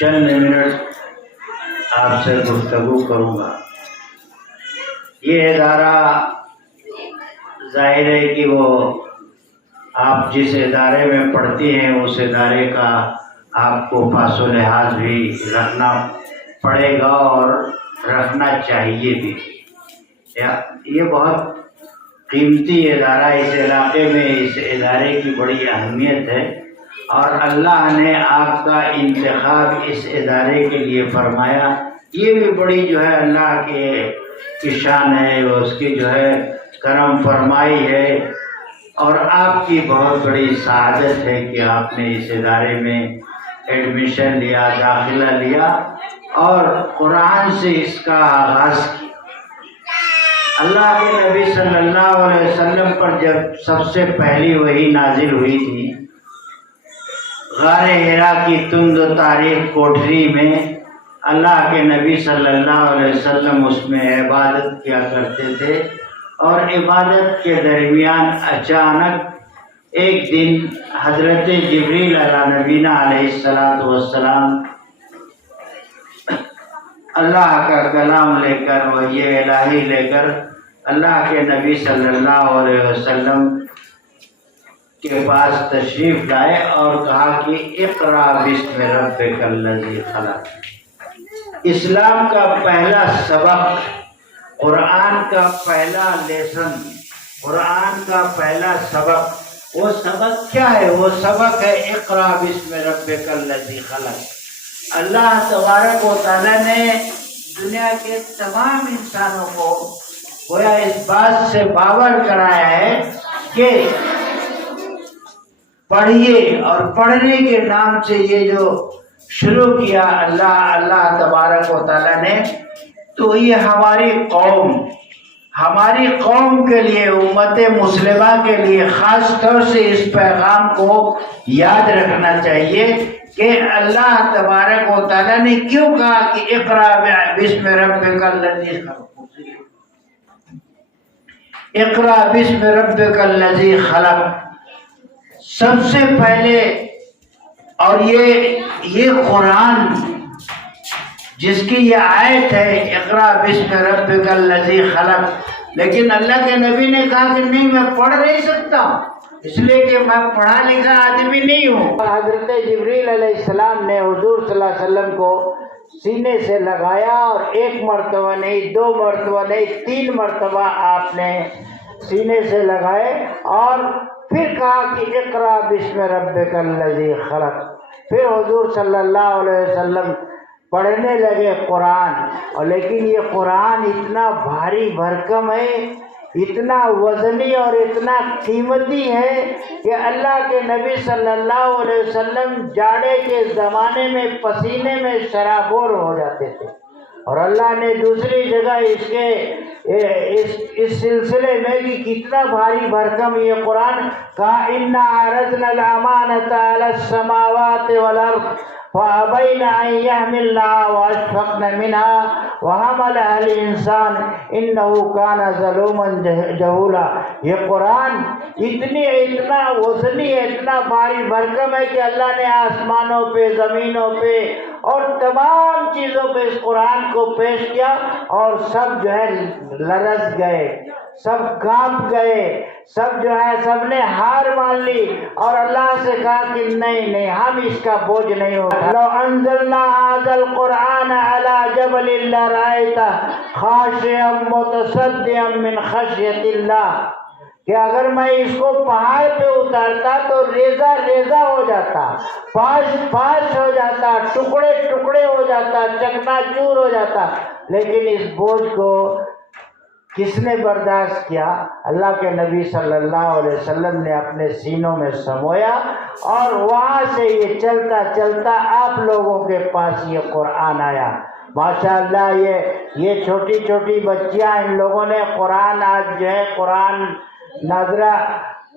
چند منٹ آپ سے گفتگو کروں گا۔ یہ ادارہ ظاہر ہے کہ وہ آپ جس ادارے میں پڑھتی ہیں اس ادارے کا آپ کو پاس و لحاظ بھی رکھنا پڑے گا اور رکھنا چاہیے بھی۔ یہ بہت قیمتی ادارہ، اس علاقے میں اس ادارے کی بڑی اہمیت ہے، اور اللہ نے آپ کا انتخاب اس ادارے کے لیے فرمایا۔ یہ بھی بڑی جو ہے اللہ کی شان ہے، اس کی جو ہے کرم فرمائی ہے، اور آپ کی بہت بڑی سعادت ہے کہ آپ نے اس ادارے میں ایڈمیشن لیا، داخلہ لیا اور قرآن سے اس کا آغاز کیا۔ اللہ کے نبی صلی اللہ علیہ وسلم پر جب سب سے پہلی وحی نازل ہوئی تھی، غار حرا کی تند و تاریک کوٹری میں اللہ کے نبی صلی اللہ علیہ وسلم اس میں عبادت کیا کرتے تھے، اور عبادت کے درمیان اچانک ایک دن حضرت جبریل علیہ نبینا علیہ السلام اللہ کا کلام لے کر، وحی الہی لے کر اللہ کے نبی صلی اللہ علیہ وسلم کے پاس تشریف لائے اور کہا کہ اقرأ بسم ربک الذی خلق۔ اسلام کا پہلا سبق، قرآن کا پہلا لیسن، قرآن کا پہلا سبق، وہ سبق کیا ہے؟ وہ سبق ہے اقرأ بسم ربک الذی خلق۔ اللہ تبارک و تعالیٰ نے دنیا کے تمام انسانوں کو گویا اس بات سے باور کرایا ہے کہ پڑھیے، اور پڑھنے کے نام سے یہ جو شروع کیا اللہ تبارک و تعالیٰ نے، تو یہ ہماری قوم کے لیے، امت مسلمہ کے لیے خاص طور سے اس پیغام کو یاد رکھنا چاہیے کہ اللہ تبارک و تعالیٰ نے کیوں کہا کہ اقرأ بسم ربک الذی خلق، اقرأ بسم ربک الذی خلق۔ سب سے پہلے، اور یہ قرآن جس کی یہ آیت ہے اقرأ بسم ربک الذی خلق، لیکن اللہ کے نبی نے کہا کہ نہیں، میں پڑھ نہیں سکتا، اس لیے کہ میں پڑھا لکھا آدمی نہیں ہوں۔ حضرت جبریل علیہ السلام نے حضور صلی اللہ علیہ وسلم کو سینے سے لگایا، اور ایک مرتبہ نہیں، دو مرتبہ نہیں، 3 مرتبہ آپ نے سینے سے لگائے، اور پھر کہا کہ اقرأ بسم ربک الذی خلق۔ پھر حضور صلی اللہ علیہ وسلم پڑھنے لگے قرآن، اور لیکن یہ قرآن اتنا بھاری بھرکم ہے، اتنا وزنی اور اتنا قیمتی ہے کہ اللہ کے نبی صلی اللہ علیہ وسلم جاڑے کے زمانے میں پسینے میں شرابور ہو جاتے تھے، اور اللہ نے دوسری جگہ اس سلسلے میں کہ کتنا بھاری بھرکم یہ قرآن کہا، اِنَّا عَرَضْنَا الْأَمَانَةَ عَلَى السَّمَاوَاتِ وَالْأَرْضِ فَأَبَيْنَ أَن يَحْمِلْنَهَا وَأَشْفَقْنَ مِنْهَا وَحَمَلَهَا الْإِنسَانُ إِنَّهُ كَانَ ظَلُومًا جَهُولًا۔ یہ قرآن اتنا وزنی ہے، اتنا بھاری بھرکم ہے کہ اللہ نے آسمانوں پہ، زمینوں پہ اور تمام چیزوں پہ اس قرآن کو پیش کیا، اور سب جو ہے لرز گئے، سب کانپ گئے، سب جو ہے سب نے ہار مان لی، اور اللہ سے کہا کہ نہیں، ہم اس کا بوجھ نہیں ہوگا۔ لو انزلنا هذا القرآن على جبل لرأيته خاشعا متصدعا من خشیۃ اللہ، کہ اگر میں اس کو پہاڑ پہ اتارتا تو ریزہ ہو جاتا، پاش ہو جاتا، ٹکڑے ٹکڑے ہو جاتا، چکنا چور ہو جاتا، لیکن اس بوجھ کو کس نے برداشت کیا؟ اللہ کے نبی صلی اللہ علیہ وسلم نے اپنے سینوں میں سمویا، اور وہاں سے یہ چلتا چلتا آپ لوگوں کے پاس یہ قرآن آیا۔ ماشاءاللہ یہ چھوٹی چھوٹی بچیاں، ان لوگوں نے قرآن، آج جو ہے قرآن ناظرہ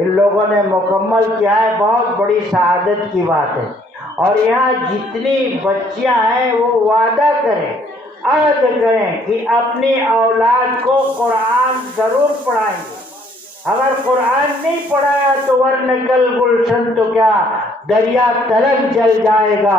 ان لوگوں نے مکمل کیا ہے، بہت بڑی سعادت کی بات ہے۔ اور یہاں جتنی بچیاں ہیں وہ وعدہ کریں، عہد کریں کہ اپنی اولاد کو قرآن ضرور پڑھائیں گے۔ اگر قرآن نہیں پڑھایا تو ورنہ کل گلشن تو کیا دریا تلک جل جائے گا،